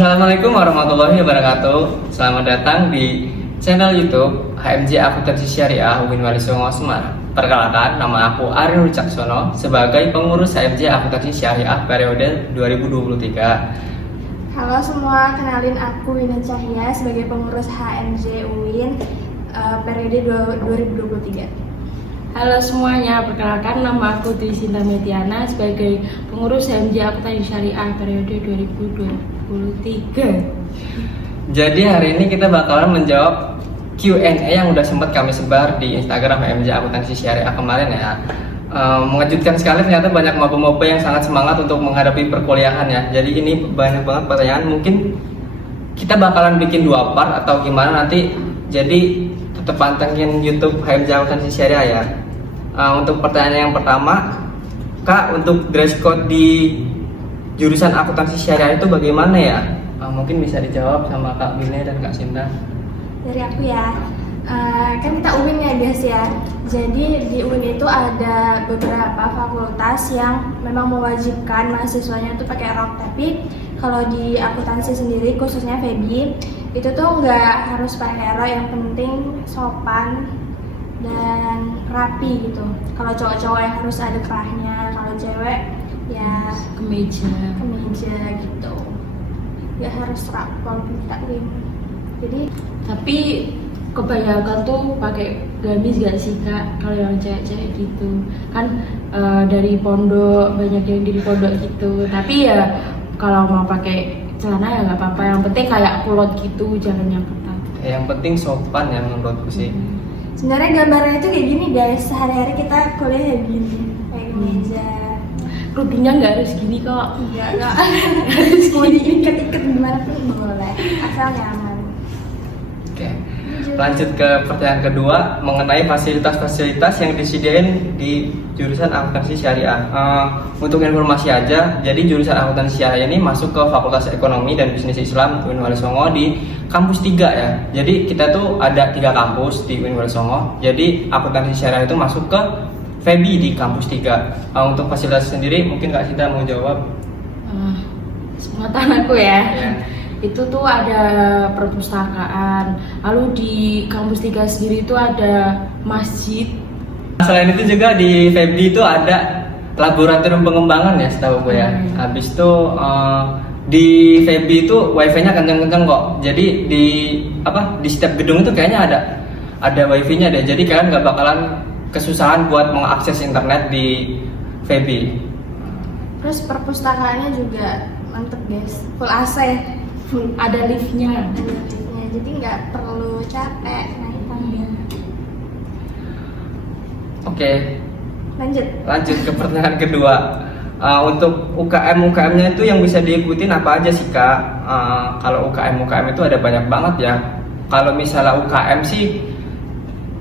Assalamualaikum warahmatullahi wabarakatuh. Selamat datang di channel YouTube HMJ Akuntansi Syariah UIN Walisongo Semarang. Perkenalkan, nama aku Ariel Wicaksono sebagai pengurus HMJ Akuntansi Syariah periode 2023. Halo semua, kenalin aku Wina Cahya sebagai pengurus HMJ UIN periode 2023. Halo semuanya, perkenalkan nama aku Trisinta Metiana sebagai pengurus HMJ Akuntansi Syariah periode 2023. Jadi hari ini kita bakalan menjawab Q&A yang udah sempat kami sebar di Instagram HMJ Akuntansi Syariah kemarin ya. Mengejutkan sekali, ternyata banyak maba-maba yang sangat semangat untuk menghadapi perkuliahan ya. Jadi ini banyak banget pertanyaan, mungkin kita bakalan bikin 2 part atau gimana nanti. Jadi tetap pantengin YouTube HMJ Akuntansi Syariah ya. Untuk pertanyaan yang pertama, Kak, untuk dress code di jurusan akuntansi syariah itu bagaimana ya? Mungkin bisa dijawab sama Kak Bine dan Kak Sinta. Dari aku ya, kan kita UIN ya guys ya. Jadi di UIN itu ada beberapa fakultas yang memang mewajibkan mahasiswanya itu pakai rok. Tapi kalau di akuntansi sendiri, khususnya FEBI, itu tuh nggak harus pakai rok, yang penting sopan dan rapi gitu. Kalau cowok-cowok yang harus ada kerahnya, kalau cewek ya Kemeja gitu. Nggak harus rapol kita UIN. Jadi tapi kebanyakan tuh pakai gamis gak sih Kak, kalau yang cewek-cewek gitu kan, dari pondok, banyak yang dari pondok gitu. Tapi ya kalau mau pakai celana ya nggak apa-apa, yang penting kayak kulot gitu, jangan yang ketat. Yang penting sopan ya menurutku sih. sebenarnya gambarnya itu kayak gini guys, sehari-hari kita kuliah kayak gini, kayak meja. Kerudungnya nggak harus gini kok. Enggak harus mau diikat-ikat gimana pun boleh, asal nyaman. Oke. Lanjut ke pertanyaan kedua mengenai fasilitas-fasilitas yang disediain di jurusan akuntansi syariah. Untuk informasi aja, jadi jurusan akuntansi syariah ini masuk ke Fakultas Ekonomi dan Bisnis Islam UIN Walisongo di kampus 3 ya. Jadi kita tuh ada 3 kampus di UIN Walisongo. Jadi akuntansi syariah itu masuk ke FEBI di kampus 3. Untuk fasilitas sendiri mungkin Kak Sita mau jawab. Sepengetahuan aku ya. Ya. Itu tuh ada perpustakaan, lalu di kampus 3 sendiri itu ada masjid. Selain itu juga di FEBI itu ada laboratorium pengembangan ya, setahu gue ya. Habis itu di FEBI itu wifi-nya kenceng-kenceng kok. Jadi di setiap gedung itu kayaknya ada wifi-nya deh. Jadi kalian nggak bakalan kesusahan buat mengakses internet di FEBI. Terus perpustakaannya juga mantep guys, full AC, Ada liftnya. ada liftnya, jadi nggak perlu capek naik tangga. Oke, Lanjut. ke pertanyaan kedua. Untuk UKM-UKM-nya itu yang bisa diikutin apa aja sih Kak? Kalau UKM itu ada banyak banget ya. Kalau misalnya UKM sih,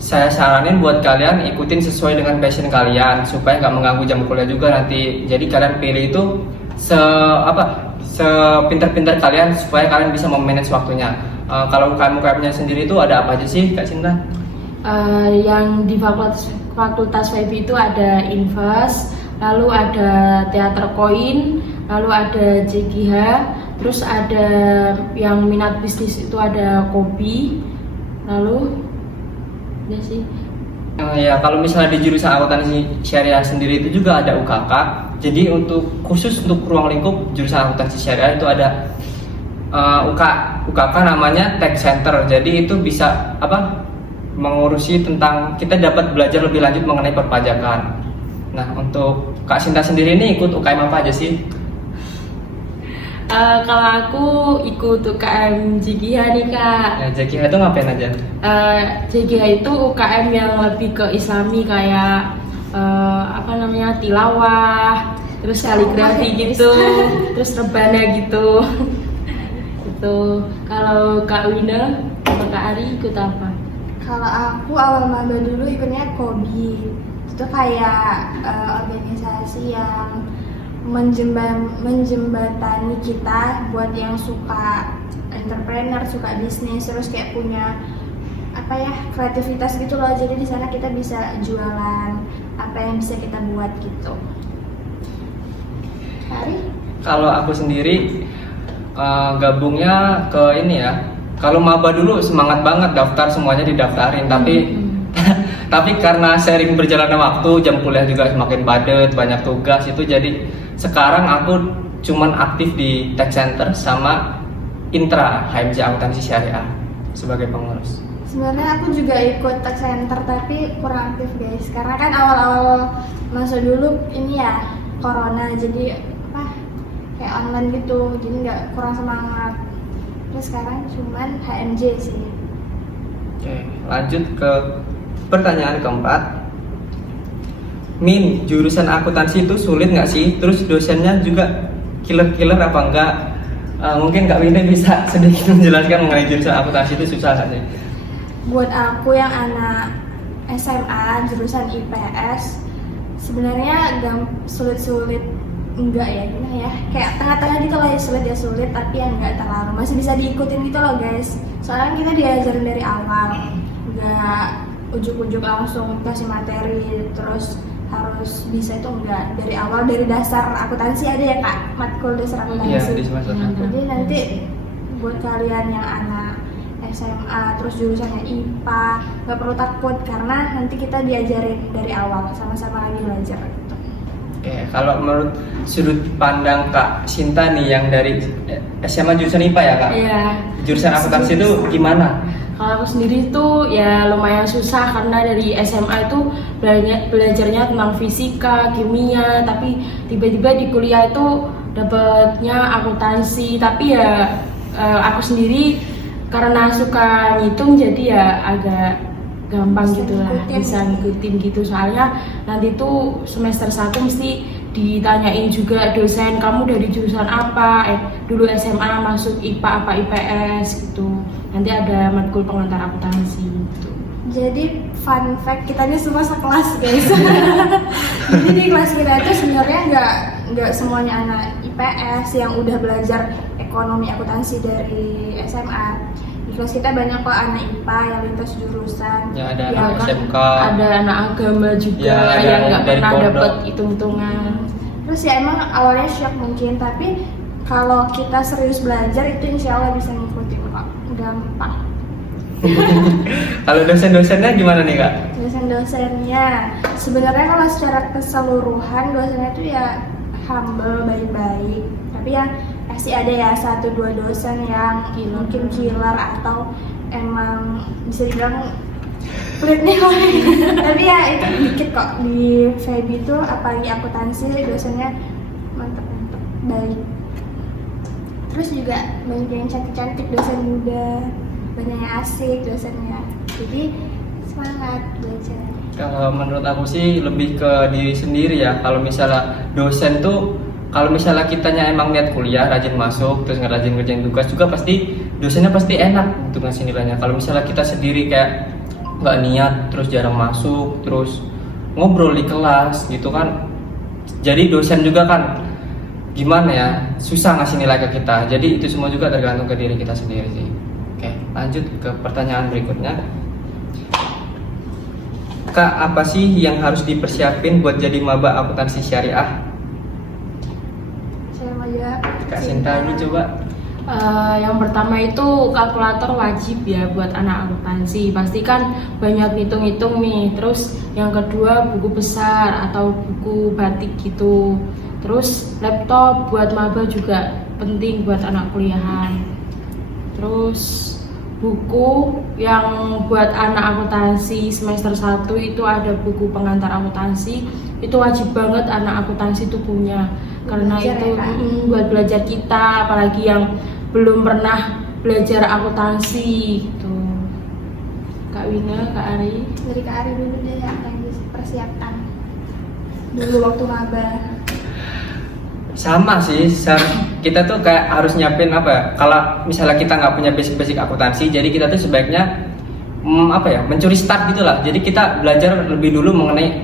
saya saranin buat kalian ikutin sesuai dengan passion kalian supaya nggak mengganggu jam kuliah juga nanti. Jadi kalian pilih itu sepintar-pintar kalian supaya kalian bisa memanage waktunya. Kalau UKM-nya sendiri itu ada apa aja sih Kak Cinta? Yang di fakultas FEBI itu ada Invest, lalu ada Teater Koin, lalu ada JGH, terus ada yang minat bisnis itu ada Kopi, lalu udah sih. Ya, kalau misalnya di jurusan akuntansi syariah sendiri itu juga ada UKK. Jadi khusus untuk ruang lingkup jurusan akuntansi syariah itu ada UKK namanya Tech Center. Jadi itu bisa mengurusi tentang, kita dapat belajar lebih lanjut mengenai perpajakan. Nah, untuk Kak Sinta sendiri ini ikut UKM apa aja sih? Kalau aku ikut UKM JGH nih Kak. Ya, JGH itu ngapain aja? JGH itu UKM yang lebih ke Islami, kayak tilawah, terus kaligrafi gitu, terus rebana gitu. Itu. Kalau Kak Wina atau Kak Ari ikut apa? Kalau aku awal maba dulu ikutnya Kobi, itu kayak organisasi yang menjembatani kita buat yang suka entrepreneur, suka bisnis, terus kayak punya kreativitas gitu loh. Jadi di sana kita bisa jualan apa yang bisa kita buat gitu. Hari? Kalau aku sendiri gabungnya ke ini ya. Kalau maba dulu semangat banget daftar, semuanya didaftarin, tapi tapi karena sering berjalannya waktu, jam kuliah juga semakin padat, banyak tugas itu, jadi sekarang aku cuman aktif di Tech Center sama Intra HMJ Akuntansi Syariah sebagai pengurus. Sebenarnya aku juga ikut Tech Center tapi kurang aktif guys, karena kan awal-awal masuk dulu ini ya corona, jadi apa kayak online gitu, jadi nggak kurang semangat. Terus sekarang cuman HMJ sih. Oke, lanjut ke pertanyaan keempat. Min, jurusan akuntansi itu sulit nggak sih? Terus dosennya juga killer-killer apa enggak? Mungkin Kak Winda bisa sedikit menjelaskan mengenai jurusan akuntansi itu susah nggak sih? Buat aku yang anak SMA jurusan IPS sebenarnya sulit-sulit enggak ya, gimana ya, kayak tengah-tengah gitu loh, ya sulit ya sulit tapi yang enggak terlalu, masih bisa diikutin gitu loh guys, soalnya kita diajarin dari awal, enggak ujuk-ujuk langsung kasih materi terus harus bisa, itu enggak, dari awal, dari dasar akuntansi ada ya kak, matkul dasar akuntansi. Iya, di semester satu. Jadi nanti buat kalian yang anak SMA terus jurusannya IPA nggak perlu takut karena nanti kita diajarin dari awal, sama-sama lagi belajar gitu. Oke, kalau menurut sudut pandang Kak Sinta nih yang dari SMA jurusan IPA ya Kak? Iya. Jurusan akuntansi itu gimana? Kalau aku sendiri tuh ya lumayan susah karena dari SMA itu belajarnya tentang fisika, kimia, tapi tiba-tiba di kuliah itu dapatnya akuntansi. Tapi ya aku sendiri karena suka ngitung jadi ya agak gampang Bisa gitu lah, ngikutin. bisa ngikutin gitu. Soalnya nanti tuh semester 1 mesti ditanyain juga dosen, kamu dari jurusan apa, dulu SMA masuk IPA apa IPS gitu. Nanti ada matkul pengantar akuntansi gitu. Jadi fun fact, kita ini semua sekelas guys. Jadi di kelas kita itu sebenarnya nggak semuanya anak IPS yang udah belajar ekonomi akuntansi dari SMA. Di kelas kita banyak kok anak IPA yang lintas jurusan. Ya ada Ya anak kan, SMK. ada anak agama juga Ya, ada yang nggak dari pernah pondok. dapet hitung-hitungan. Terus ya emang awalnya shock mungkin, tapi kalau kita serius belajar itu insya Allah bisa ngikutin kok, gampang. Kalau dosen-dosennya gimana nih Kak? Dosen-dosennya sebenarnya kalau secara keseluruhan dosennya itu ya humble, baik-baik, tapi yang pasti ada ya 1-2 dosen yang mungkin killer atau emang bisa dibilang pelit nih kalau tapi ya itu dikit kok. Di FEB itu apalagi akuntansi dosennya mantep-mantep, baik. Terus juga banyak yang cantik-cantik, dosen muda, banyak yang asik dosennya, jadi semangat belajar. Kalau menurut aku sih lebih ke diri sendiri ya. Kalau misalnya dosen tuh, kalau misalnya kitanya emang niat kuliah, rajin masuk, terus ngerajin ngerjain tugas juga, pasti dosennya pasti enak untuk ngasih nilainya. Kalau misalnya kita sendiri kayak nggak niat, terus jarang masuk, terus ngobrol di kelas gitu kan, jadi dosen juga kan gimana ya, susah ngasih nilai ke kita. Jadi itu semua juga tergantung ke diri kita sendiri sih. Oke, lanjut ke pertanyaan berikutnya. Kak, apa sih yang harus dipersiapin buat jadi maba akuntansi syariah? Saya mau jawab. Kak Sinta dulu coba. Yang pertama itu kalkulator wajib ya buat anak akuntansi, pasti kan banyak ngitung-ngitung nih. Terus yang kedua buku besar atau buku batik gitu. Terus laptop buat maba juga penting buat anak kuliahan. Terus buku yang buat anak akuntansi semester 1 itu ada buku pengantar akuntansi, itu wajib banget anak akuntansi itu punya, karena Belajar itu ya, Kak? buat belajar kita, apalagi yang belum pernah belajar akuntansi gitu. Kak Wina, Kak Ari. Dari Kak Ari dulu deh yang lagi persiapan dulu waktu maba. Sama sih, kita tuh kayak harus nyiapin apa ya? Kalau misalnya kita nggak punya basic akuntansi, jadi kita tuh sebaiknya apa ya, mencuri start gitulah. Jadi kita belajar lebih dulu mengenai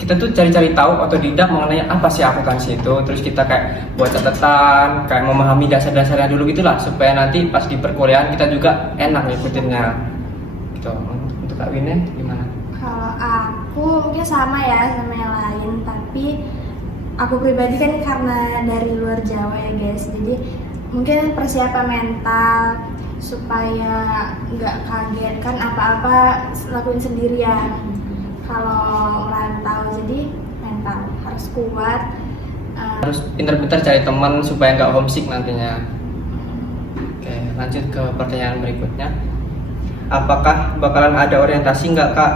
kita tuh cari-cari tahu otodidak mengenai apa sih akuntansi itu. Terus kita kayak buat catatan, kayak memahami dasar-dasarnya dulu gitulah, supaya nanti pas di perkuliahan kita juga enak ngikutinnya. Gitu. Untuk Kak Wina gimana? Kalau aku mungkin sama ya sama yang lain, tapi aku pribadi kan karena dari luar Jawa ya guys, jadi mungkin persiapan mental supaya nggak kaget kan apa-apa lakuin sendiri ya kalau merantau, jadi mental harus kuat. Harus pintar-pintar cari teman supaya nggak homesick nantinya. Oke, lanjut ke pertanyaan berikutnya. Apakah bakalan ada orientasi nggak kak?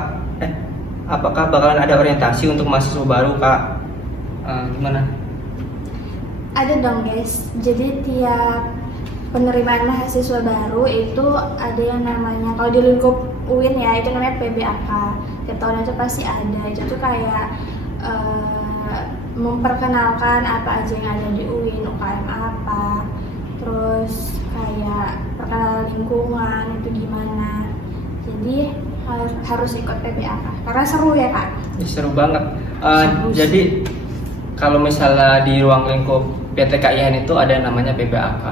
Apakah bakalan ada orientasi untuk mahasiswa baru kak? Gimana? Ada dong guys, jadi tiap penerimaan mahasiswa baru itu ada yang namanya, kalau di lingkup UIN ya itu namanya PBAK. Tiap tahun itu pasti ada, itu tuh kayak memperkenalkan apa aja yang ada di UIN, UKM apa, terus kayak perkenalan lingkungan itu gimana. Jadi harus ikut PBAK karena seru ya kak. Seru banget. Jadi kalau misalnya di ruang lingkup PTKIN itu ada yang namanya PBAK.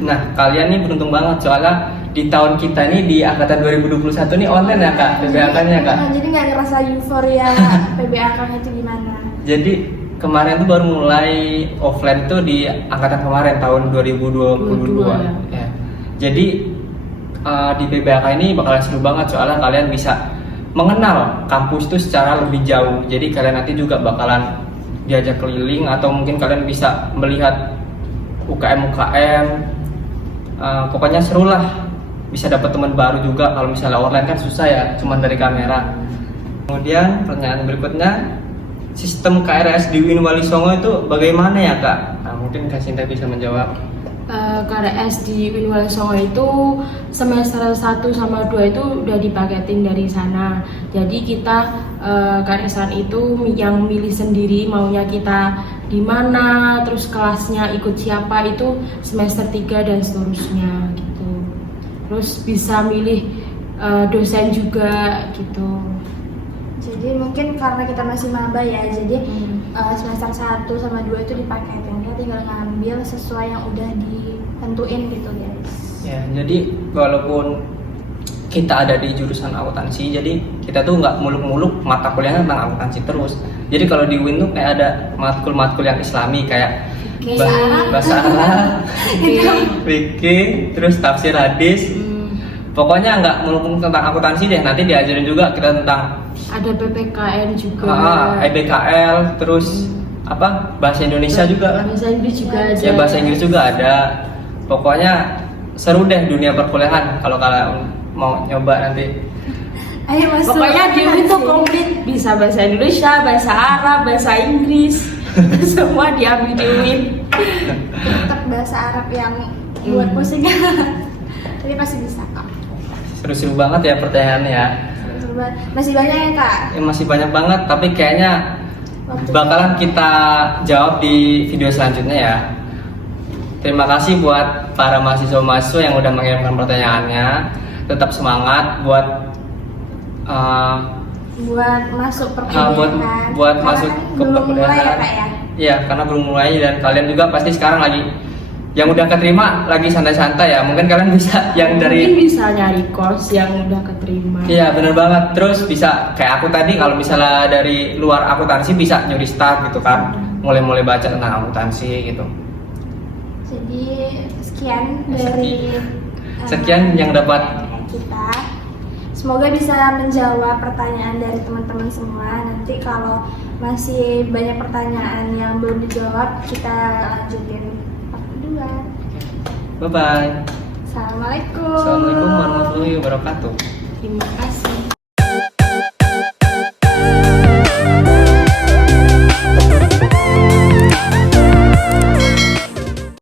Nah kalian nih beruntung banget soalnya di tahun kita nih di angkatan 2021 nih online ya kak PBAK-nya kak. Jadi nggak ngerasa euforia PBAK-nya itu gimana. Jadi kemarin tuh baru mulai offline tuh di angkatan kemarin tahun 2022 ya. Jadi di PBAK ini bakalan seru banget soalnya kalian bisa mengenal kampus itu secara lebih jauh. Jadi kalian nanti juga bakalan diajak keliling atau mungkin kalian bisa melihat UKM. Pokoknya seru lah, bisa dapat teman baru juga. Kalau misalnya online kan susah ya, cuma dari kamera. Kemudian pertanyaan berikutnya, sistem KRS di UIN Wali Songo itu bagaimana ya kak? Nah, mungkin Kak Sinta bisa menjawab. KRS di UIN Wali Songo itu semester 1 sama 2 itu udah dipaketin dari sana. Jadi kita KRS-an itu yang milih sendiri maunya kita di mana, terus kelasnya ikut siapa itu semester 3 dan seterusnya gitu. Terus bisa milih dosen juga gitu. Jadi mungkin karena kita masih maba ya, jadi semester 1 sama 2 itu dipaketin, kita tinggal ngambil sesuai yang udah ditentuin gitu guys. Ya, jadi walaupun kita ada di jurusan akuntansi, jadi kita tuh nggak muluk-muluk mata kuliahnya tentang akuntansi terus. Jadi kalau di UIN tuh kayak ada matkul-matkul yang islami kayak bahasa Arab, fikih, terus tafsir hadis. Pokoknya nggak muluk-muluk tentang akuntansi deh. Nanti diajarin juga kita tentang ada PPKN juga, EBKL, terus apa bahasa Indonesia juga. Bahasa Inggris juga ada. Ya bahasa Inggris juga ada. Pokoknya seru deh dunia perkuliahan kalau kalian mau nyoba nanti. Ayo masuk. Pokoknya di UIN tuh komplit, bisa bahasa Indonesia, bahasa Arab, bahasa Inggris, semua diambil di UIN. Tetap bahasa Arab yang buat pusing. Tapi pasti bisa kok. Seru-seru banget ya pertanyaannya ya. Masih banyak ya kak? Masih banyak banget, tapi kayaknya bakalan kita jawab di video selanjutnya ya. Terima kasih buat para mahasiswa-mahasiswa yang udah mengirimkan pertanyaannya. Tetap semangat buat masuk perkuliahan. buat masuk ke belum mulai ya perkuliahan. kak ya? Iya, karena belum mulai dan kalian juga pasti sekarang lagi yang udah keterima lagi santai-santai ya. Mungkin kalian bisa yang dari mungkin bisa nyari course yang udah keterima. Iya bener banget. Terus bisa kayak aku tadi kalau misalnya dari luar akuntansi bisa nyuri start gitu kan, mulai baca tentang akuntansi gitu. Jadi sekian yang dapat kita. Semoga bisa menjawab pertanyaan dari teman-teman semua. Nanti kalau masih banyak pertanyaan yang belum dijawab, kita lanjutin part kedua. Bye bye. Assalamualaikum. Assalamualaikum warahmatullahi wabarakatuh. Terima kasih.